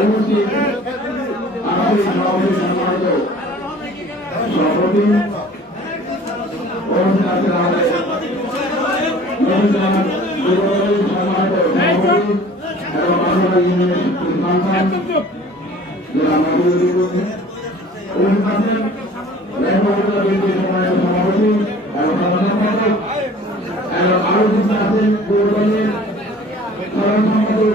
উপস্থিত আমাদের সভাপতি সম্মানিত সভাপতি সভাপতি ইউনিয়নের সন্তান জেলা মজুরি উপস্থিত আছেন লেখা বিএনপি সম্মানিত সভাপতি এবং সাধারণ সম্পাদক এবং আরও কিছু আছেন যুবদলের সাধারণ সম্পাদক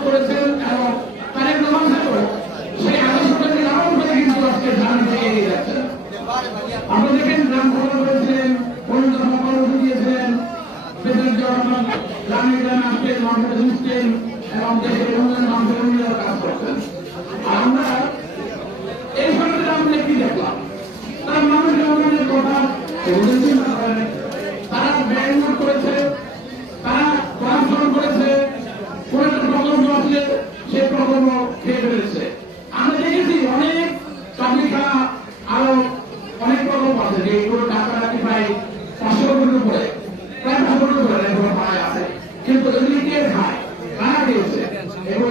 করেছেন আপনি দেখেন নাম ঘোষণা করেছিলেন কর্মসূচি দিয়েছিলেন প্রেসিডেন্ট কাজ করছেন। আমরা এই সরকারে আমরা কি দেখলাম তারা মানুষের উন্নয়নের কথা সেগুলো চিন্তা করেন তারা ব্যয় নোট করেছে তারা করাপশন করেছে কোন একটা প্রকল্প আসলে সেই প্রকল্প খেয়ে ফেলেছে আমরা দেখেছি অনেক চাকরিখানা আরও অনেক প্রকল্প আছে যেগুলো টাকা নাকি প্রায় পাঁচশো কোটির উপরে প্রায় পাঁচশো কোটির উপরে এগুলো পায় আছে কিন্তু এগুলি কে খায় কারা দিয়েছে এগুলো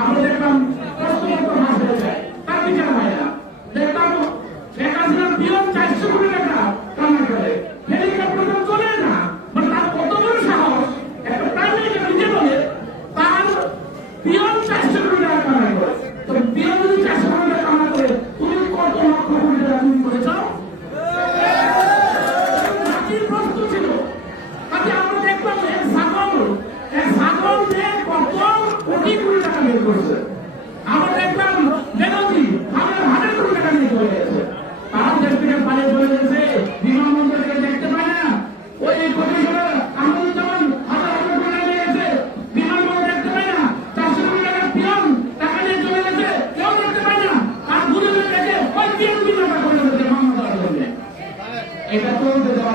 আমরা দেখলাম প্রশ্নপত্র ফাঁস হয়ে যায় তার বিচার হয় না দেখলাম শেখ হাসিনার পিয়ন এটা চলতে দেওয়া